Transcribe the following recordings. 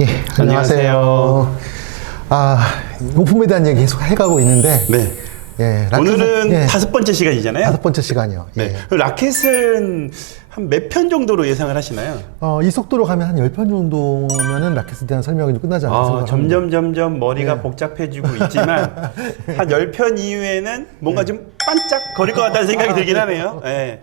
예, 안녕하세요. 용품에 대한 얘기 계속 해가고 있는데, 네. 예, 오늘은 예, 5번째 시간이잖아요. 5번째 시간이요. 네. 예. 그럼 라켓은 한 몇 편 정도로 예상을 하시나요? 이 속도로 가면 한 10편 정도면은 라켓에 대한 설명이 좀 끝나지 않을까 생각합니다. 점점 머리가 네. 복잡해지고 있지만 한 10편 이후에는 뭔가 좀 반짝 거릴 것 같다는 생각이 들긴 하네요. 네.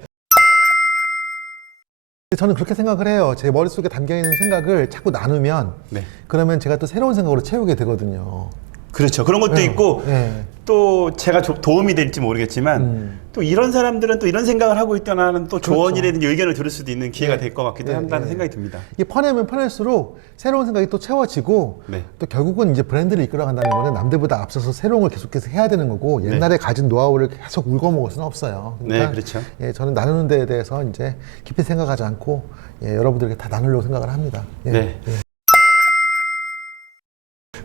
저는 그렇게 생각을 해요. 제 머릿속에 담겨있는 생각을 자꾸 나누면, 네. 그러면 제가 또 새로운 생각으로 채우게 되거든요. 그렇죠. 그런 것도 네. 있고 예. 또 제가 도움이 될지 모르겠지만 또 이런 사람들은 또 이런 생각을 하고 있다는 또 조언이라든지 의견을 들을 수도 있는 기회가 네. 될 것 같기도 네, 한다는 네. 생각이 듭니다. 이게 퍼내면 퍼낼수록 새로운 생각이 또 채워지고, 네. 또 결국은 이제 브랜드를 이끌어간다는 거는 남들보다 앞서서 새로운 걸 계속해서 해야 되는 거고, 옛날에 가진 노하우를 계속 울거먹을 수는 없어요. 네, 그렇죠. 예, 저는 나누는 데에 대해서 이제 깊이 생각하지 않고, 예, 여러분들에게 다 나누려고 생각을 합니다. 예. 네. 예.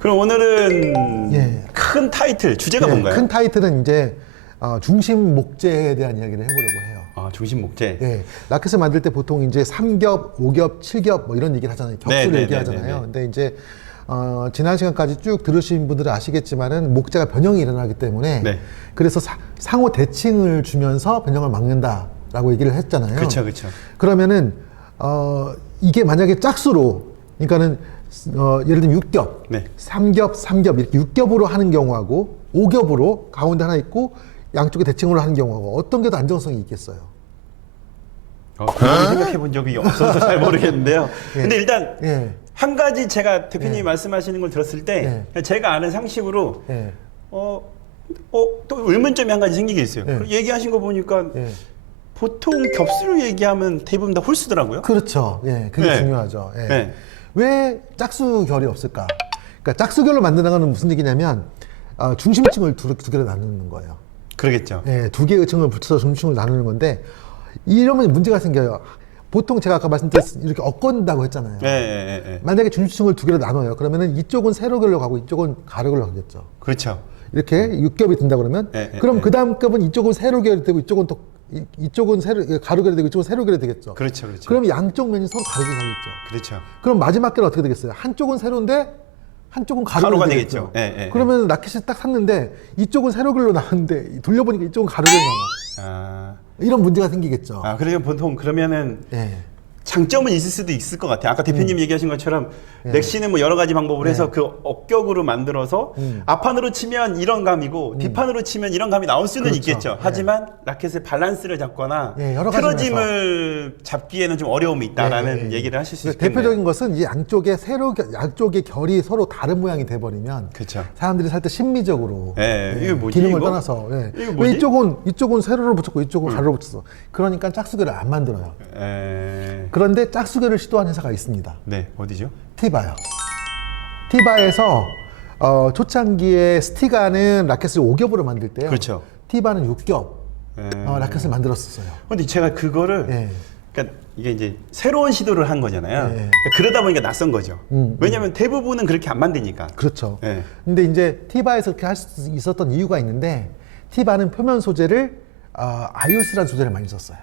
그럼 오늘은 예. 큰 타이틀, 주제가 예, 뭔가요? 큰 타이틀은 이제 중심 목재에 대한 이야기를 해보려고 해요. 중심 목재. 예, 라켓을 만들 때 보통 이제 3겹, 5겹, 7겹 뭐 이런 얘기를 하잖아요. 겹수를 네, 얘기하잖아요. 네, 네, 네. 근데 이제 지난 시간까지 쭉 들으신 분들은 아시겠지만은 목재가 변형이 일어나기 때문에 네. 그래서 상호 대칭을 주면서 변형을 막는다라고 얘기를 했잖아요. 그렇죠, 그렇죠. 그러면은 이게 만약에 짝수로, 그러니까는 예를 들면 6겹, 네. 3겹, 3겹 이렇게 6겹으로 하는 경우하고 5겹으로 가운데 하나 있고 양쪽에 대칭으로 하는 경우하고 어떤 게 더 안정성이 있겠어요? 그런 생각해 본 적이 없어서 잘 모르겠는데요. 예. 근데 일단 예. 한 가지 제가 대표님이 예. 말씀하시는 걸 들었을 때 제가 아는 상식으로 예. 또 의문점이 한 가지 생기게 있어요. 예. 얘기하신 거 보니까 예. 보통 겹수를 얘기하면 대부분 다 홀수더라고요. 그렇죠. 예, 그게 네. 중요하죠. 예. 네. 왜 짝수결이 없을까? 그러니까 짝수결로 만드는 거는 무슨 얘기냐면 중심층을 두 개로 나누는 거예요. 그러겠죠. 예, 두 개의 층을 붙여서 중심층을 나누는 건데 이러면 문제가 생겨요. 보통 제가 아까 말씀드렸듯이 이렇게 엇건다고 했잖아요. 네. 만약에 중심층을 두 개로 나눠요. 그러면은 이쪽은 세로결로 가고 이쪽은 가로결로 가겠죠. 그렇죠. 이렇게 6겹이 된다 그러면 그럼 그 다음 겹은 이쪽은 세로결이 되고 이쪽은 또 이쪽은 가로결이 되고 이쪽은 세로결이 되겠죠. 그렇죠. 그럼 양쪽 면이 서로 다르게 가겠죠. 그렇죠. 그럼 마지막 결은 어떻게 되겠어요? 한쪽은 세로인데 한쪽은 가로가 가로가 되겠죠. 되겠죠. 그러면 라켓을 딱 샀는데 이쪽은 세로결로 나왔는데 돌려보니까 이쪽은 가로결로 나와. 이런 문제가 생기겠죠. 그러면 보통 그러면은 예. 장점은 있을 수도 있을 것 같아요. 아까 대표님 얘기하신 것처럼 넥시는 뭐 여러 가지 방법을 해서 그 억격으로 만들어서 앞판으로 치면 이런 감이고 뒷판으로 치면 이런 감이 나올 수는 그렇죠. 있겠죠. 하지만 라켓의 밸런스를 잡거나 여러 가지 틀어짐을 잡기에는 좀 어려움이 있다라는 얘기를 하실 수 있겠네요. 대표적인 것은 이 양쪽의 결이 서로 다른 모양이 돼버리면 그렇죠. 사람들이 살 때 심리적으로 이게 뭐지, 기능을 이거? 떠나서 이거 왜 뭐지? 이쪽은 세로로 붙였고 이쪽은 가로로 붙였어. 그러니까 짝수결을 안 만들어요. 그런데 짝수결을 시도한 회사가 있습니다. 네, 어디죠? 티바요. 티바에서 초창기에 스티가는 라켓을 5겹으로 만들 때요. 그렇죠. 티바는 6겹 라켓을 만들었었어요. 근데 제가 그거를 그러니까 이게 이제 새로운 시도를 한 거잖아요. 그러니까 그러다 보니까 낯선 거죠. 왜냐하면 대부분은 그렇게 안 만드니까. 그렇죠. 근데 이제 티바에서 그렇게 할 수 있었던 이유가 있는데 티바는 표면 소재를 아이오스라는 소재를 많이 썼어요.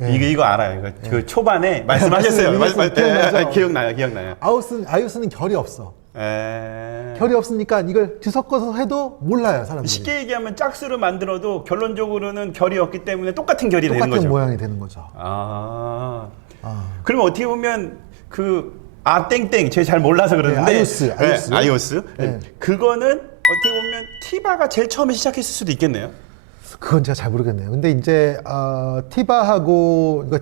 이거 알아요. 그 초반에 말씀하셨어요. 기억나요. 아이오스는 결이 없어. 결이 없으니까 이걸 뒤섞어서 해도 몰라요, 사람들이. 쉽게 얘기하면 짝수를 만들어도 결론적으로는 결이 없기 때문에 똑같은 결이 되는 거죠. 똑같은 모양이 되는 거죠. 그러면 어떻게 보면 땡땡 제가 잘 몰라서 그러는데 아이오스. 그거는 어떻게 보면 티바가 제일 처음에 시작했을 수도 있겠네요. 그건 제가 잘 모르겠네요. 근데 이제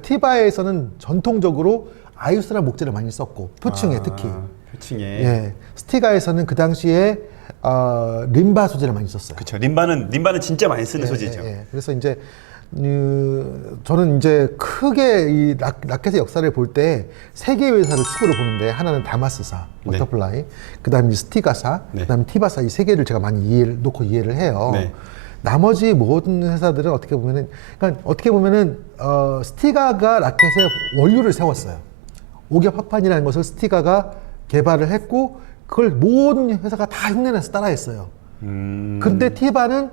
티바에서는 전통적으로 아이오스라는 목재를 많이 썼고 표층에 특히. 표층에. 스티가에서는 그 당시에 림바 소재를 많이 썼어요. 그렇죠. 림바는 진짜 많이 쓰는 소재죠. 그래서 이제 저는 이제 크게 이 라켓의 역사를 볼 때 세 개의 회사를 축으로 보는데 하나는 다마스사, 버터플라이, 그다음에 스티가사, 그다음에 티바사 이 세 개를 제가 많이 이해를 해요. 나머지 모든 회사들은 어떻게 보면은 스티가가 라켓의 원료를 세웠어요. 오겹 합판이라는 것을 스티가가 개발을 했고 그걸 모든 회사가 다 흉내내서 따라했어요. 근데 티바는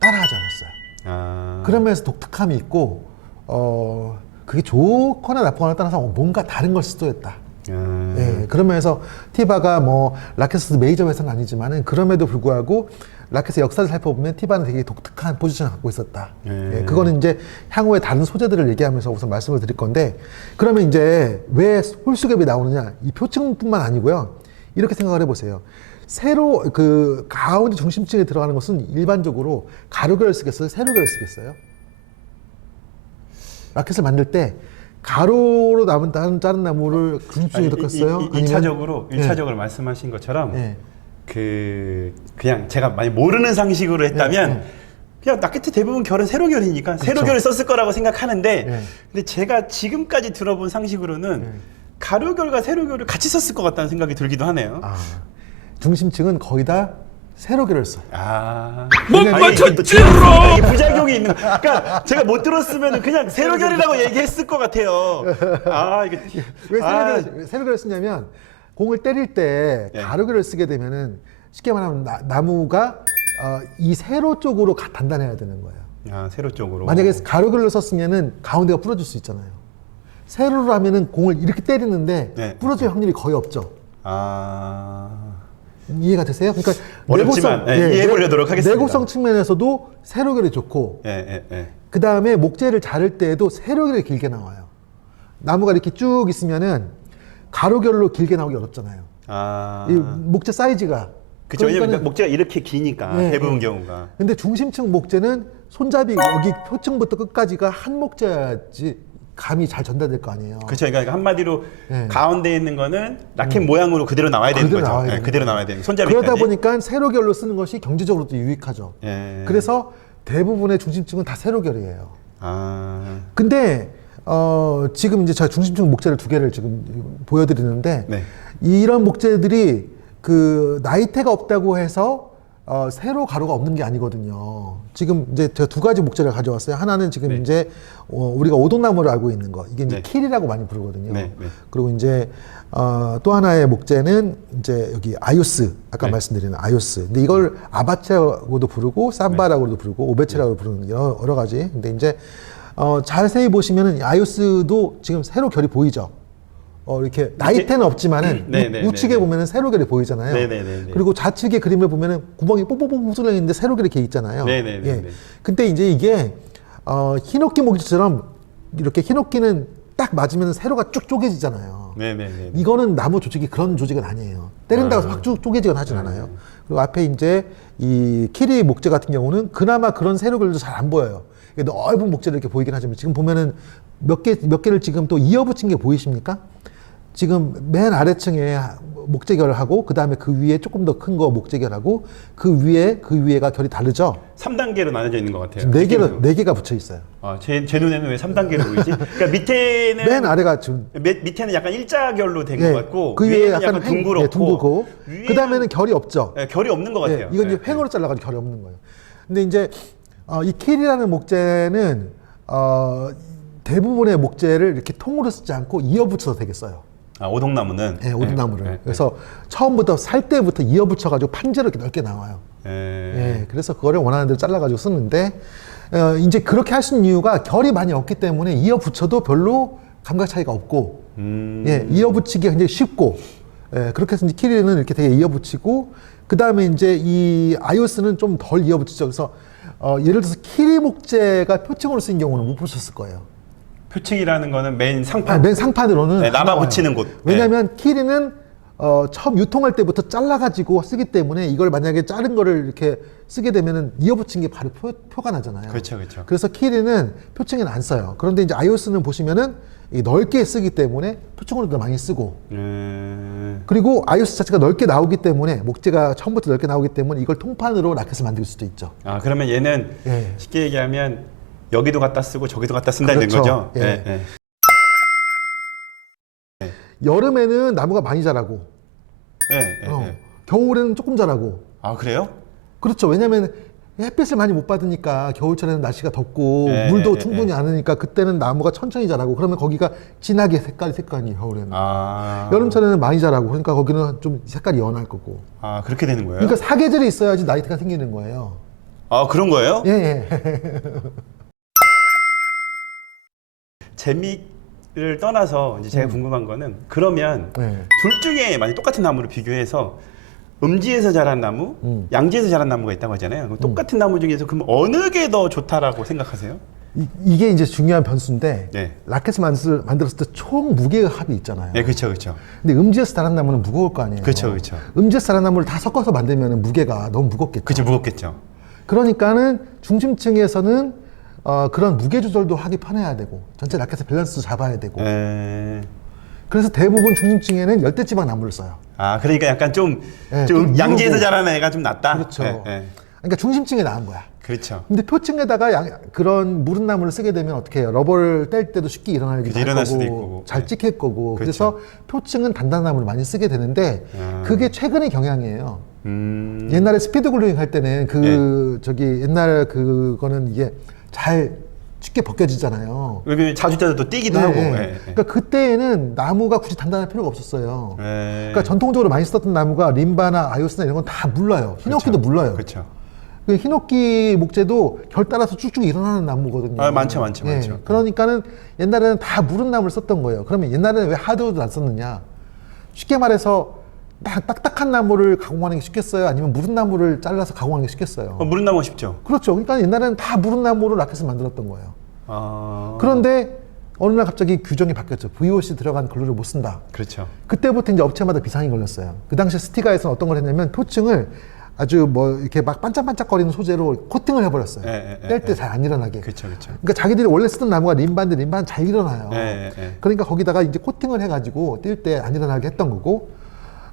따라하지 않았어요. 그런 면에서 독특함이 있고 그게 좋거나 나쁘거나 떠나서 뭔가 다른 걸 시도했다. 예, 그러면서 티바가 뭐 라켓스 메이저 회사는 아니지만은 그럼에도 불구하고 라켓의 역사를 살펴보면 티바는 되게 독특한 포지션을 갖고 있었다. 예, 그거는 이제 향후에 다른 소재들을 얘기하면서 우선 말씀을 드릴 건데, 그러면 이제 왜 홀수겹이 나오느냐? 이 표층뿐만 아니고요. 이렇게 생각을 해보세요. 세로 그 가운데 중심층에 들어가는 것은 일반적으로 가로결을 쓰겠어요? 세로결을 쓰겠어요? 라켓을 만들 때 가로로 남은 자른 나무를 중심층에 넣겠어요? 일차적으로 예. 말씀하신 것처럼 예. 그냥 제가 많이 모르는 상식으로 했다면 그냥 라켓 대부분 결은 세로결이니까 세로결을 썼을 거라고 생각하는데 근데 제가 지금까지 들어본 상식으로는 가로결과 세로결을 같이 썼을 것 같다는 생각이 들기도 하네요. 아, 중심층은 거의 다 세로결을 써요. 못 맞췄지로! 이게 부작용이 있는. 그러니까 제가 못 들었으면 그냥 세로결이라고 얘기했을 것 같아요. 이게 왜 세로결을 쓰냐면 공을 때릴 때 예. 가로결을 쓰게 되면은 쉽게 말하면 나무가 이 세로 쪽으로 단단해야 되는 거예요. 세로 쪽으로. 만약에 가로결로 썼으면은 가운데가 부러질 수 있잖아요. 세로로 하면은 공을 이렇게 때리는데 네. 부러질 확률이 거의 없죠. 아. 이해가 되세요? 그러니까 어렵지만 이해해보려도록 하겠습니다. 내구성 측면에서도 세로결이 좋고, 그 다음에 목재를 자를 때에도 세로결이 길게 나와요. 나무가 이렇게 쭉 있으면은 가로결로 길게 나오기 어렵잖아요. 이 목재 사이즈가. 그렇죠. 왜냐면 목재가 이렇게 기니까 대부분 경우가. 근데 중심층 목재는 손잡이 여기 표층부터 끝까지가 한 목재야지 감이 잘 전달될 거 아니에요. 그렇죠. 그러니까 한마디로 네. 가운데 있는 거는 라켓 모양으로 그대로 나와야 되는 그대로 거죠. 나와야 되는 그대로 나와야 되는. 손잡이까지. 그러다 보니까 세로결로 쓰는 것이 경제적으로도 유익하죠. 그래서 대부분의 중심층은 다 세로결이에요. 근데 지금 이제 제가 중심층 목재를 두 개를 지금 보여드리는데 이런 목재들이 그 나이테가 없다고 해서 세로 가로가 없는 게 아니거든요. 지금 이제 제가 두 가지 목재를 가져왔어요. 하나는 지금 이제 우리가 오동나무를 알고 있는 거, 이게 이제 킬이라고 많이 부르거든요. 그리고 이제 또 하나의 목재는 이제 여기 아요스, 아까 말씀드린 아요스. 근데 이걸 아바체라고도 부르고 삼바라고도 부르고 오베체라고 부르는 여러 가지. 근데 이제 자세히 보시면은 아요스도 지금 세로 결이 보이죠. 이렇게 나이테는 없지만은 우측에 보면은 세로결이 보이잖아요. 그리고 좌측의 그림을 보면은 구멍이 뽕뽕뽕 뚫려 있는데 세로결이 이렇게 있잖아요. 예. 근데 이제 이게 히노키 목재처럼 이렇게 히노키는 딱 맞으면 세로가 쭉 쪼개지잖아요. 이거는 나무 조직이 그런 조직은 아니에요. 때린다고 확 쪼개지거나 하진 않아요. 그리고 앞에 이제 이 키리 목재 같은 경우는 그나마 그런 세로결도 잘 안 보여요. 넓은 목재를 이렇게 보이긴 하지만 지금 보면은 몇 개를 지금 또 이어붙인 게 보이십니까? 지금 맨 아래층에 목재결을 하고 그 다음에 그 위에 조금 더 큰 거 목재결하고 그 위에가 결이 다르죠. 3단계로 나눠져 있는 것 같아요. 지금 네 개가 붙여 있어요. 제 눈에는 왜 3단계로 보이지? 그러니까 밑에는 맨 아래가 지금 밑에는 약간 일자결로 된 것 같고 그 위에 약간 둥그렇고 그 다음에는 결이 없죠. 결이 없는 것 같아요. 이건 이제 횡으로 잘라가지고 결이 없는 거예요. 근데 이제 이 킬이라는 목재는 대부분의 목재를 이렇게 통으로 쓰지 않고 이어붙여서 되게 써요. 오동나무는? 네, 오동나무를. 그래서 처음부터 살 때부터 이어붙여가지고 판재로 이렇게 넓게 나와요. 그래서 그거를 원하는 대로 잘라가지고 쓰는데, 이제 그렇게 할 수 있는 이유가 결이 많이 없기 때문에 이어붙여도 별로 감각 차이가 없고, 이어붙이기가 굉장히 쉽고, 그렇게 해서 이제 키리는 이렇게 되게 이어붙이고, 그 다음에 이제 이 아이오스는 좀 덜 이어붙이죠. 그래서 예를 들어서 키리 목재가 표층으로 쓰인 경우는 못 보셨을 거예요. 표층이라는 거는 맨 상판? 맨 상판으로는 남아 붙이는 곳. 왜냐하면 키리는 처음 유통할 때부터 잘라가지고 쓰기 때문에 이걸 만약에 자른 거를 이렇게 쓰게 되면은 이어붙인 게 바로 표가 나잖아요. 그렇죠. 그래서 키리는 표층에는 안 써요. 그런데 이제 아이오스는 보시면은 넓게 쓰기 때문에 표층으로도 많이 쓰고, 그리고 아이오스 자체가 넓게 나오기 때문에 목재가 처음부터 넓게 나오기 때문에 이걸 통판으로 라켓을 만들 수도 있죠. 그러면 얘는 쉽게 얘기하면 여기도 갖다 쓰고 저기도 갖다 쓴다는 거죠. 여름에는 나무가 많이 자라고, 겨울에는 조금 자라고. 그래요? 그렇죠. 왜냐하면 햇빛을 많이 못 받으니까 겨울철에는 날씨가 덥고 물도 충분히 안 흐니까 그때는 나무가 천천히 자라고, 그러면 거기가 진하게 색깔이 겨울에는. 여름철에는 많이 자라고, 그러니까 거기는 좀 색깔이 연할 거고. 그렇게 되는 거예요? 그러니까 사계절이 있어야지 나이트가 생기는 거예요. 그런 거예요? 예. 재미를 를 떠나서 이제 제가 궁금한 거는 그러면 네. 둘 중에 만약 똑같은 나무를 비교해서 음지에서 자란 나무, 양지에서 자란 나무가 있다고 하잖아요. 그럼 똑같은 나무 중에서 그럼 어느 게 더 좋다라고 생각하세요? 이게 이제 중요한 변수인데 네. 라켓을 만들었을 때 총 무게 합이 있잖아요. 네, 그렇죠, 그렇죠. 근데 음지에서 자란 나무는 무거울 거 아니에요. 그렇죠, 그렇죠. 음지에서 자란 나무를 다 섞어서 만들면 무게가 너무 무겁겠죠. 그렇죠, 무겁겠죠. 그러니까는 중심층에서는 그런 무게 조절도 하기 편해야 되고 전체 라켓의 밸런스도 잡아야 되고 그래서 대부분 중심층에는 열대지방 나무를 써요. 아, 그러니까 약간 좀, 네, 좀 좀 양지에서 무르고. 자라는 애가 좀 낫다. 그렇죠. 네, 네. 그러니까 중심층에 나은 거야. 그렇죠. 근데 표층에다가 그런 무른 나무를 쓰게 되면 어떻게 해요? 러버를 뗄 때도 쉽게 일어나기도 그치, 할 일어날 거고 수도 있고. 잘 네. 찍힐 거고 그렇죠. 그래서 표층은 단단한 나무를 많이 쓰게 되는데 그게 최근의 경향이에요. 옛날에 스피드 글루잉 할 때는 저기 옛날 그거는 이게 잘 쉽게 벗겨지잖아요. 여기 자주자주 뛰기도 하고. 네. 네. 그러니까 그때는 나무가 굳이 단단할 필요가 없었어요. 네. 그러니까 전통적으로 많이 썼던 나무가 림바나 아요스나 이런 건 다 물러요. 히노키도 물러요. 그렇죠. 그 히노키 목재도 결 따라서 쭉쭉 일어나는 나무거든요. 아, 많죠, 많죠, 많죠. 그러니까는 옛날에는 다 무른 나무를 썼던 거예요. 그러면 옛날에는 왜 하드우드를 안 썼느냐? 쉽게 말해서 딱딱한 나무를 가공하는 게 쉽겠어요? 아니면 무른 나무를 잘라서 가공하는 게 쉽겠어요? 무른 나무가 쉽죠. 그렇죠. 그러니까 옛날에는 다 무른 나무로 라켓을 만들었던 거예요. 아, 그런데 어느 날 갑자기 규정이 바뀌었죠. VOC 들어간 글루를 못 쓴다. 그렇죠. 그때부터 이제 업체마다 비상이 걸렸어요. 그 당시 스티가에서는 어떤 걸 했냐면 표층을 아주 뭐 이렇게 막 반짝반짝거리는 소재로 코팅을 해버렸어요. 뗄 때 잘 안 일어나게. 그렇죠, 그렇죠. 그러니까 자기들이 원래 쓰던 나무가 림바인데 림바는 잘 일어나요. 네. 그러니까 거기다가 이제 코팅을 해가지고 뛸 때 안 일어나게 했던 거고.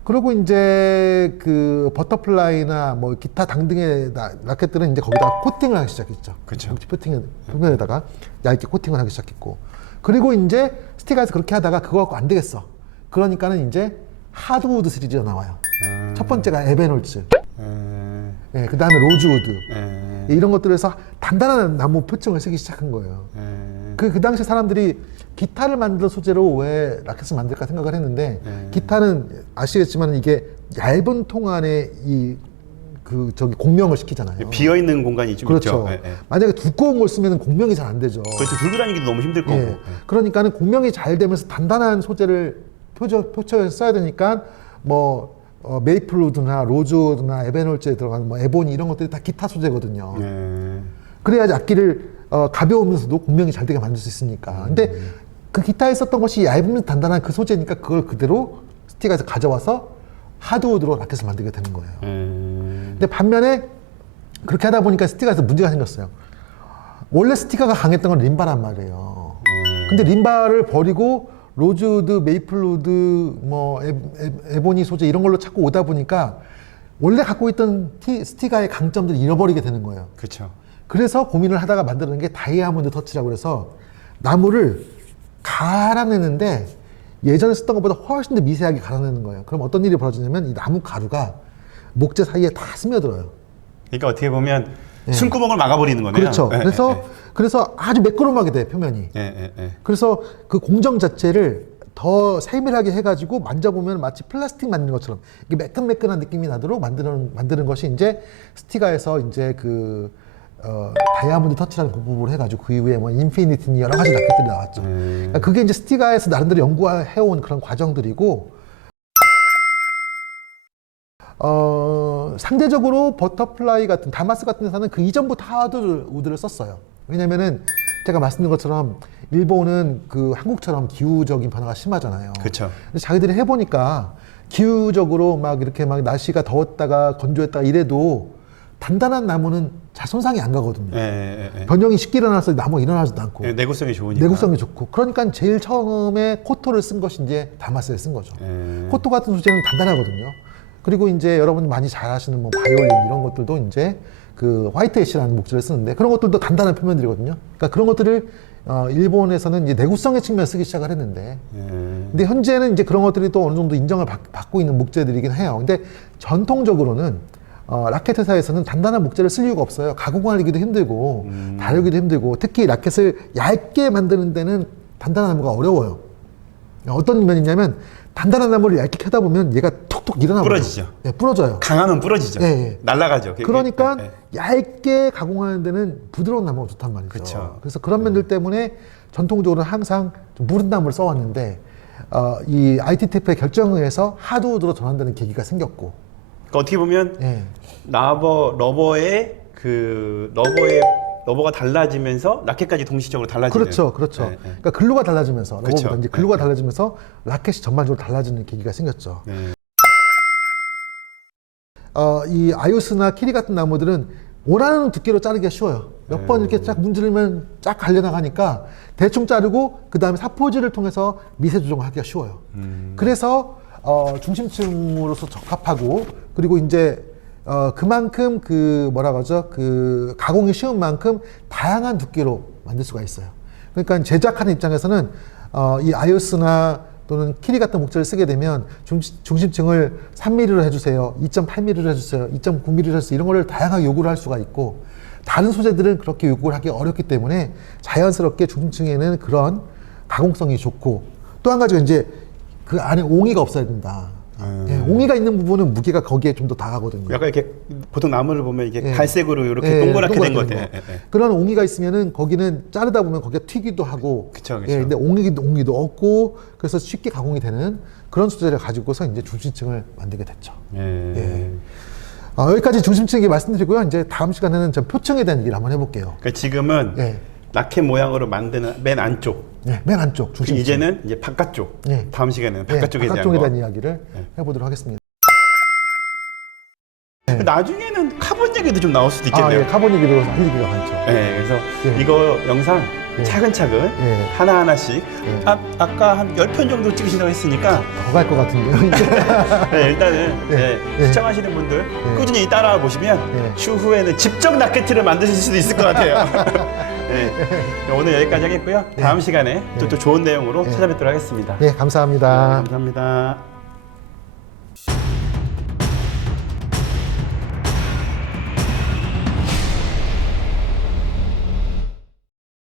그리고 이제 그 버터플라이나 뭐 기타 당등의 라켓들은 이제 거기다가 코팅을 하기 시작했죠. 그렇죠. 표팅의 표면에다가 얇게 코팅을 하기 시작했고. 그리고 이제 스티가에서 그렇게 하다가 그거 갖고 안 되겠어. 그러니까는 이제 하드우드 시리즈가 나와요. 첫 번째가 에벤홀츠. 예, 그 다음에 로즈우드. 이런 것들에서 단단한 나무 표층을 쓰기 시작한 거예요. 그 당시 사람들이 기타를 만드는 소재로 왜 라켓을 만들까 생각을 했는데 기타는 아시겠지만 이게 얇은 통 안에 저기 공명을 시키잖아요. 비어 있는 공간이 좀 그렇죠. 있죠. 만약에 두꺼운 걸 쓰면 공명이 잘 안 되죠. 그렇죠. 들고 다니기도 너무 힘들 거고. 예. 그러니까는 공명이 잘 되면서 단단한 소재를 표처에 써야 되니까 뭐 메이플우드나 로즈우드나 에벤홀즈에 들어가는 뭐 에보니 이런 것들이 다 기타 소재거든요. 그래야지 악기를 가벼우면서도 공명이 잘 되게 만들 수 있으니까. 근데 그 기타에 썼던 것이 얇으면서 단단한 그 소재니까 그걸 그대로 스티가에서 가져와서 하드우드로 라켓을 만들게 되는 거예요. 근데 반면에 그렇게 하다 보니까 스티가에서 문제가 생겼어요. 원래 스티가가 강했던 건 림바란 말이에요. 근데 림바를 버리고 로즈우드, 메이플우드, 뭐 에보니 소재 이런 걸로 자꾸 오다 보니까 원래 갖고 있던 스티가의 강점들을 잃어버리게 되는 거예요. 그렇죠. 그래서 고민을 하다가 만드는 게 다이아몬드 터치라고 해서 나무를 갈아내는데 예전에 쓰던 것보다 훨씬 더 미세하게 갈아내는 거예요. 그럼 어떤 일이 벌어지냐면 이 나무 가루가 목재 사이에 다 스며들어요. 그러니까 어떻게 보면 숨구멍을 막아버리는 거네요. 그렇죠. 그래서 아주 매끄러움하게 돼 표면이. 그래서 그 공정 자체를 더 세밀하게 해가지고 만져보면 마치 플라스틱 만드는 것처럼 이게 매끈매끈한 느낌이 나도록 만드는 것이 이제 스티가에서 이제 다이아몬드 터치라는 공법으로 해가지고 그 이후에 뭐 인피니티 여러 가지 라켓들이 나왔죠. 그러니까 그게 이제 스티가에서 나름대로 연구해온 그런 과정들이고, 상대적으로 버터플라이 같은 다마스 같은 회사는 그 이전부터 하드우드를 썼어요. 왜냐면은 제가 말씀드린 것처럼 일본은 그 한국처럼 기후적인 변화가 심하잖아요. 그렇죠. 근데 자기들이 해보니까 기후적으로 막 이렇게 막 날씨가 더웠다가 건조했다가 이래도 단단한 나무는 잘 손상이 안 가거든요. 변형이 쉽게 일어나서 나무가 일어나지도 않고. 내구성이 좋으니까. 내구성이 좋고. 그러니까 제일 처음에 코토를 쓴 것이 이제 다마스에 쓴 거죠. 코토 같은 소재는 단단하거든요. 그리고 이제 여러분이 많이 잘 아시는 뭐 바이올린 이런 것들도 이제 그 화이트 애쉬라는 목재를 쓰는데 그런 것들도 단단한 표면들이거든요. 그러니까 그런 것들을 일본에서는 이제 내구성의 측면에 쓰기 시작을 했는데, 근데 현재는 이제 그런 것들이 또 어느 정도 인정을 받고 있는 목재들이긴 해요. 근데 전통적으로는 라켓 회사에서는 단단한 목재를 쓸 이유가 없어요. 가공하기도 힘들고 다루기도 힘들고 특히 라켓을 얇게 만드는 데는 단단한 나무가 어려워요. 어떤 면이냐면 단단한 나무를 얇게 켜다 보면 얘가 톡톡 일어나 부러지죠. 예, 부러져요. 강하면 부러지죠. 예. 날아가죠. 그러니까 얇게 가공하는 데는 부드러운 나무가 좋단 말이죠. 그쵸. 그래서 그런 면들 때문에 전통적으로는 항상 좀 무른 나무를 써왔는데 이 ITTF의 결정을 해서 하드우드로 전환되는 계기가 생겼고. 그러니까 어떻게 보면 예. 러버의 러버가 달라지면서 라켓까지 동시적으로 달라지는. 그렇죠, 그렇죠. 네, 네. 그러니까 글루가 달라지면서 그렇죠. 러버보다 이제 글루가 네, 네. 달라지면서 라켓이 전반적으로 달라지는 계기가 생겼죠. 네. 이 아요스나 키리 같은 나무들은 원하는 두께로 자르기가 쉬워요. 몇 번 이렇게 쫙 문지르면 쫙 갈려나가니까 대충 자르고 그 다음에 사포질을 통해서 미세 조정을 하기가 쉬워요. 그래서 중심층으로서 적합하고 그리고 이제 그만큼 그 뭐라고 하죠? 그 가공이 쉬운 만큼 다양한 두께로 만들 수가 있어요. 그러니까 제작하는 입장에서는 이 아요스나 또는 키리 같은 목재를 쓰게 되면 중심층을 3mm로 해주세요, 2.8mm로 해주세요, 2.9mm로 해주세요, 이런 거를 다양하게 요구를 할 수가 있고 다른 소재들은 그렇게 요구를 하기 어렵기 때문에 자연스럽게 중심층에는 그런 가공성이 좋고 또 한 가지가 이제 그 안에 옹이가 없어야 된다. 예, 옹이가 있는 부분은 무게가 거기에 좀 더 나가거든요. 약간 이렇게 보통 나무를 보면 이게 예. 갈색으로 이렇게 예, 동그랗게 된 것 동그랗게 같아요. 된 거. 예, 예. 그런 옹이가 있으면은 거기는 자르다 보면 거기가 튀기도 하고. 그쵸, 그쵸. 예, 근데 옹이도 없고 그래서 쉽게 가공이 되는 그런 소재를 가지고서 이제 중심층을 만들게 됐죠. 예. 여기까지 중심층 얘기 말씀드리고요. 이제 다음 시간에는 전 표층에 대한 얘기를 한번 해볼게요. 그러니까 지금은 예. 라켓 모양으로 만드는 맨 안쪽. 네, 맨 안쪽 중심층. 이제는 이제 바깥쪽. 예. 다음 시간에는 바깥쪽에 바깥쪽에 대한 대한 거. 이야기를 해보도록 하겠습니다. 나중에는 카본 얘기도 좀 나올 수도 있겠네요. 예, 카본 얘기도 할 얘기가 많죠. 그래서 예. 이거 영상 예. 차근차근 예. 하나하나씩 예. 아까 한 10편 정도 찍으신다고 했으니까 더 갈 것 같은데요. 이제. 일단은 예. 예, 예. 시청하시는 분들 예. 꾸준히 따라와 보시면 예. 추후에는 직접 라켓을 만드실 수도 있을 것 같아요. 예. 오늘 여기까지 하겠고요. 다음 시간에 또 좋은 내용으로 찾아뵙도록 하겠습니다. 예, 감사합니다. 감사합니다.